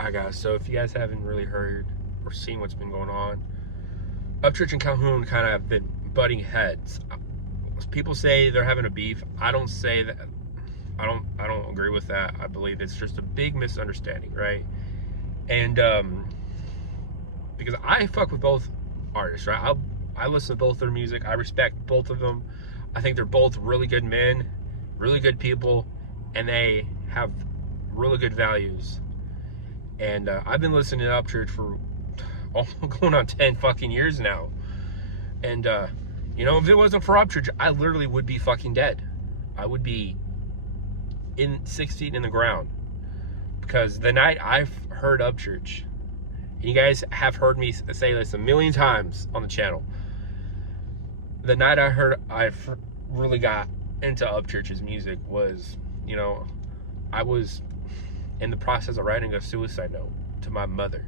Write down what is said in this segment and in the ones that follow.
Alright guys, so if you guys haven't really heard or seen what's been going on, Upchurch and Calhoun kind of have been butting heads. People say they're having a beef. I don't say that. I don't agree with that. I believe it's just a big misunderstanding, right? And because I fuck with both artists, right? I listen to both their music. I respect both of them. I think they're both really good men, really good people, and they have really good values. And I've been listening to Upchurch for going on 10 fucking years now. And, you know, if it wasn't for Upchurch, I literally would be fucking dead. I would be in 6 feet in the ground. Because the night I've heard Upchurch, and you guys have heard me say this a million times on the channel, the night I really got into Upchurch's music was, you know, I was in the process of writing a suicide note to my mother.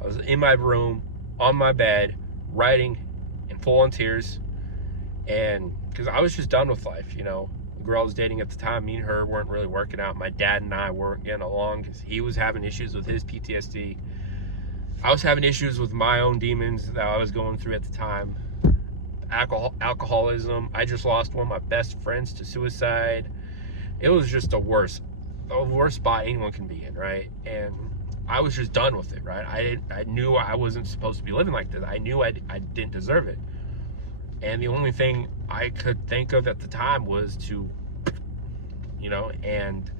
I was in my room, on my bed, writing in full on tears, and because I was just done with life, you know. The girl I was dating at the time, me and her weren't really working out. My dad and I weren't getting along because he was having issues with his PTSD. I was having issues with my own demons that I was going through at the time. Alcoholism. I just lost one of my best friends to suicide. It was just the worst spot anyone can be in, right? And I was just done with it, right? I knew I wasn't supposed to be living like this. I knew I didn't deserve it. And the only thing I could think of at the time was to, you know, and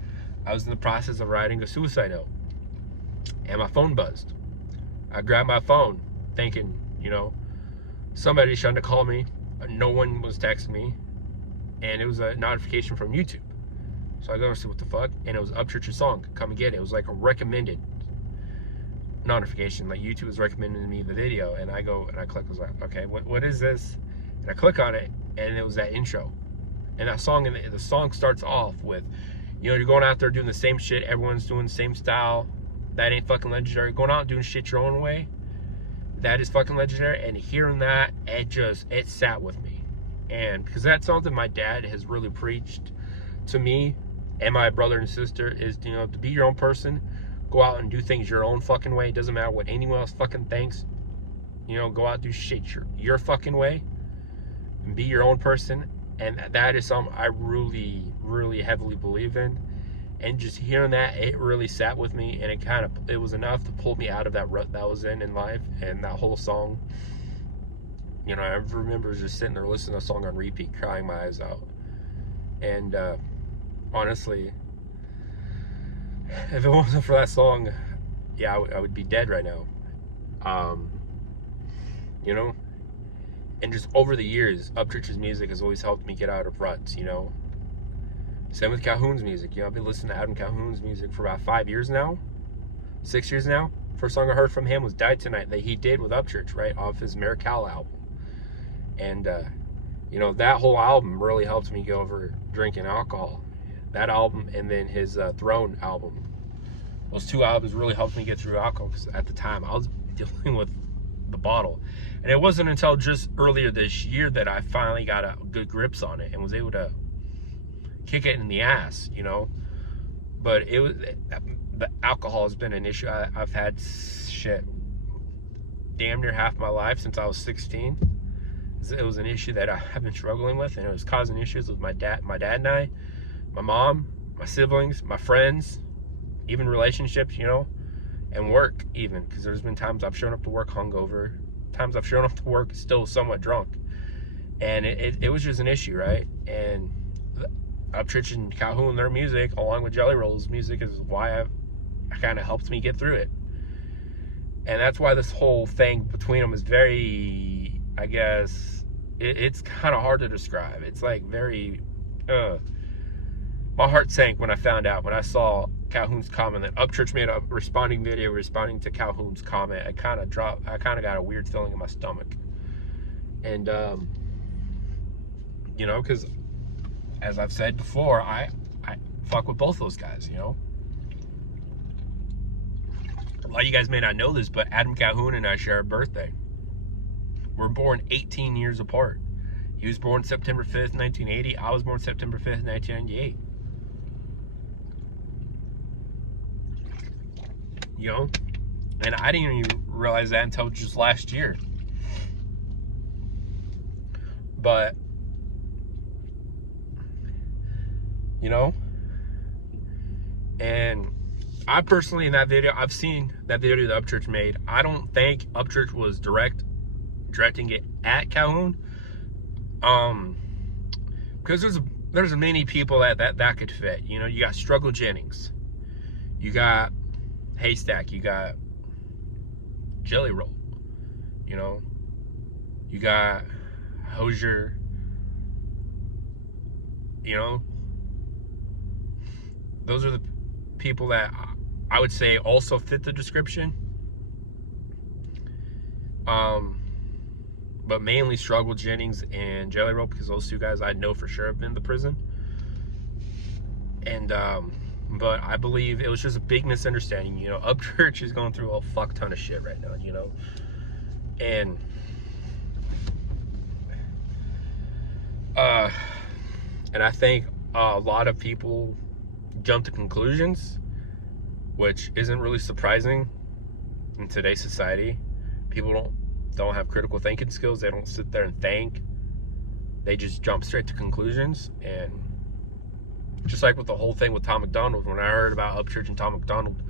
I was in the process of writing a suicide note. And my phone buzzed. I grabbed my phone thinking, you know, somebody shouldn't have called me. No one was texting me. And it was a notification from YouTube. So I go and see what the fuck, and it was Upchurch's song, Come and Get It. It was like a recommended notification, like YouTube was recommending me the video, and I go and I click, I was like, okay, what is this? And I click on it, and it was that intro. And that song, and the song starts off with, you know, you're going out there doing the same shit, everyone's doing the same style, that ain't fucking legendary. Going out and doing shit your own way, that is fucking legendary. And hearing that, it sat with me. And because that's something my dad has really preached to me and my brother and sister, is, you know, to be your own person, go out and do things your own fucking way. It doesn't matter what anyone else fucking thinks. You know, go out and do shit your fucking way and be your own person. And that is something I really, really heavily believe in. And just hearing that, it really sat with me, and it was enough to pull me out of that rut that I was in life. And that whole song, you know, I remember just sitting there listening to the song on repeat, crying my eyes out. And honestly, if it wasn't for that song, yeah, I would be dead right now. You know, and just over the years, Upchurch's music has always helped me get out of ruts, you know. Same with Calhoun's music. You know, I've been listening to Adam Calhoun's music for about 5 years now, 6 years now. First song I heard from him was "Died Tonight" that he did with Upchurch, right, off his Miracle album. And you know, that whole album really helped me get over drinking alcohol. That album, and then his Throne album. Those two albums really helped me get through alcohol, because at the time I was dealing with the bottle. And it wasn't until just earlier this year that I finally got a good grips on it and was able to kick it in the ass, you know. But the alcohol has been an issue. I've had shit damn near half my life since I was 16. It was an issue that I have been struggling with, and it was causing issues with my dad and I, my mom, my siblings, my friends, even relationships, you know, and work even, because there's been times I've shown up to work hungover, times I've shown up to work still somewhat drunk, and it was just an issue, right? And Upchurch and Calhoun, their music, along with Jelly Roll's music, is why it kind of helped me get through it. And that's why this whole thing between them is very, I guess, it's kind of hard to describe. It's like very, my heart sank when I saw Calhoun's comment that Upchurch made a responding video responding to Calhoun's comment. I kind of got a weird feeling in my stomach. And, you know, because as I've said before, I fuck with both those guys, you know. A lot of you guys may not know this, but Adam Calhoun and I share a birthday. We're born 18 years apart. He was born September 5th, 1980. I was born September 5th, 1998. you know? And I didn't even realize that until just last year. But, you know, and I personally, in that video, I've seen that video that Upchurch made. I don't think Upchurch was directing it at Calhoun. Because there's many people that could fit. You know, you got Struggle Jennings, you got Haystack, you got Jelly Roll, you know, you got Hosier, you know. Those are the people that I would say also fit the description. But mainly Struggle Jennings and Jelly Roll, because those two guys I know for sure have been to prison. And but I believe it was just a big misunderstanding. You know, Upchurch is going through a fuck ton of shit right now, you know. And I think a lot of people jump to conclusions, which isn't really surprising in today's society. People don't have critical thinking skills. They don't sit there and think. They just jump straight to conclusions. And just like with the whole thing with Tom McDonald, when I heard about Upchurch and Tom McDonald,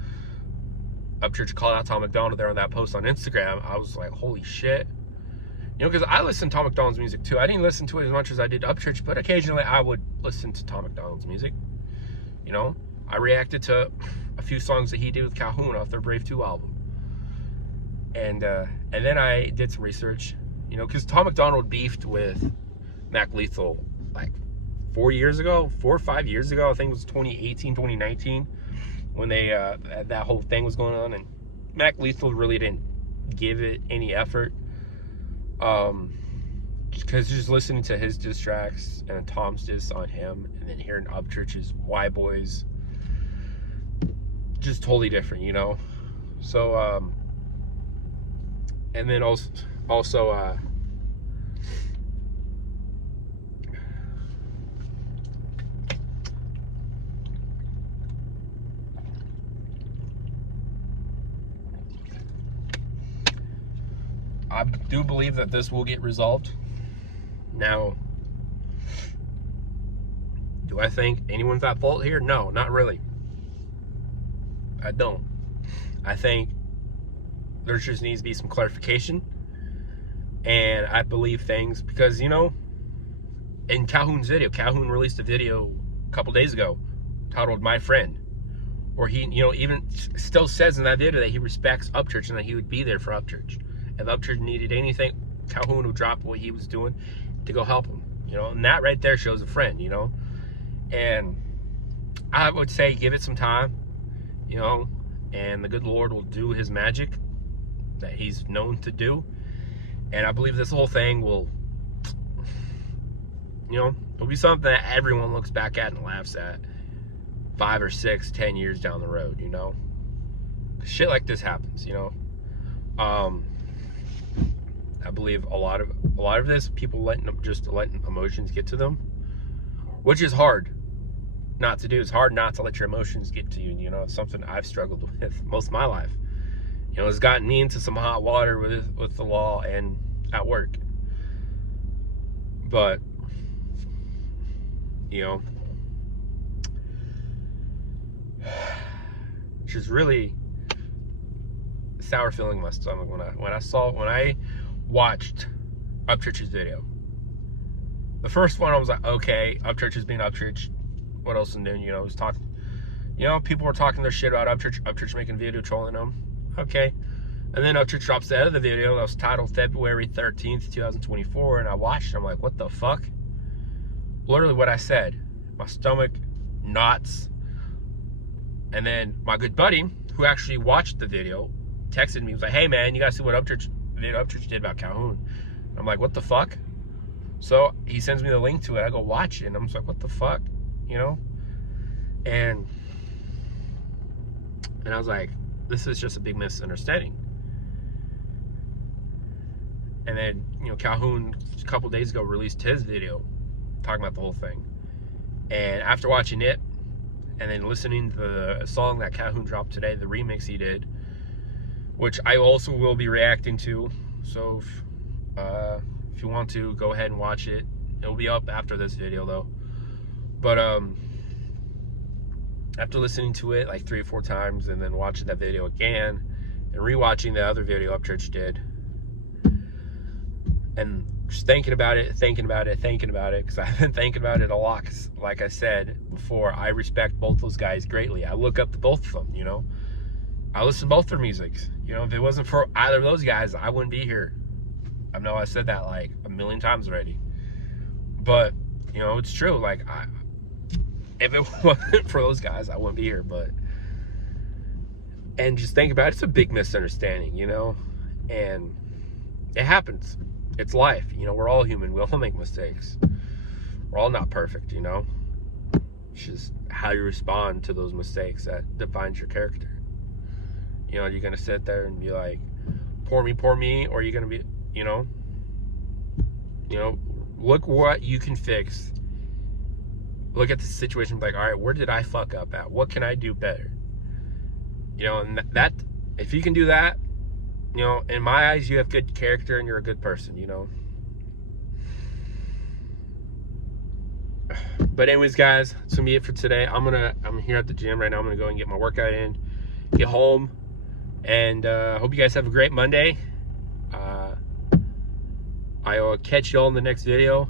Upchurch called out Tom McDonald there on that post on Instagram, I was like, holy shit. You know, because I listen to Tom McDonald's music too. I didn't listen to it as much as I did Upchurch, but occasionally I would listen to Tom McDonald's music. You know, I reacted to a few songs that he did with Calhoun off their Brave 2 album. And then I did some research, you know, because Tom McDonald beefed with Mac Lethal like 4 or 5 years ago. I think it was 2018, 2019, when they that whole thing was going on, and Mac Lethal really didn't give it any effort. Because just listening to his diss tracks and Tom's diss on him, and then hearing Upchurch's Y Boys, just totally different, you know. So and then also I do believe that this will get resolved. Now, do I think anyone's at fault here? No, not really. I don't. I think there just needs to be some clarification. And I believe things because, you know, in Calhoun's video, Calhoun released a video a couple days ago titled My Friend, where he, you know, even still says in that video that he respects Upchurch and that he would be there for Upchurch. If Upchurch needed anything, Calhoun would drop what he was doing to go help him, you know. And that right there shows a friend, you know. And I would say give it some time, you know, and the good Lord will do his magic that he's known to do. And I believe this whole thing will, you know, it'll be something that everyone looks back at and laughs at 5 or 6, 10 years down the road, you know. Shit like this happens, you know. I believe a lot of this, people letting emotions get to them, which is hard not to do. It's hard not to let your emotions get to you. You know, it's something I've struggled with most of my life. You know, it's gotten me into some hot water with the law and at work. But, you know, it's just really sour feeling in my stomach when I watched Upchurch's video. The first one I was like, okay, Upchurch is being Upchurch. What else is new? You know, he was talking, you know, people were talking their shit about Upchurch making a video trolling them. Okay. And then Upchurch drops the other video that was titled February 13th, 2024, and I watched it. I'm like, what the fuck? Literally what I said. My stomach knots. And then my good buddy, who actually watched the video, texted me. He was like, hey man, you gotta see what Upchurch did about Calhoun. I'm like, what the fuck? So he sends me the link to it. I go watch it, and I'm just like, what the fuck? You know? And I was like, this is just a big misunderstanding. And then, you know, Calhoun a couple days ago released his video talking about the whole thing. And after watching it and then listening to the song that Calhoun dropped today, the remix he did, which I also will be reacting to. So if you want to, go ahead and watch it. It'll be up after this video though. But after listening to it like 3 or 4 times and then watching that video again and rewatching the other video Upchurch did, and just thinking about it, because I've been thinking about it a lot. 'Cause like I said before, I respect both those guys greatly. I look up to both of them, you know. I listen to both their musics. You know, if it wasn't for either of those guys, I wouldn't be here. I know I said that like a million times already. But, you know, it's true. Like, if it wasn't for those guys, I wouldn't be here. But, and just think about it, it's a big misunderstanding, you know. And it happens. It's life. You know, we're all human. We all make mistakes. We're all not perfect, you know. It's just how you respond to those mistakes that defines your character. You know, you're going to sit there and be like, poor me, or you're going to be, you know, look what you can fix. Look at the situation and be like, all right, where did I fuck up at? What can I do better? You know, and that, if you can do that, you know, in my eyes, you have good character and you're a good person, you know. But anyways, guys, that's gonna be it for today. I'm here at the gym right now. I'm gonna go and get my workout in, get home, and hope you guys have a great Monday. I'll catch you all in the next video.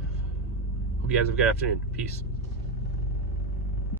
Hope you guys have a good afternoon. Peace.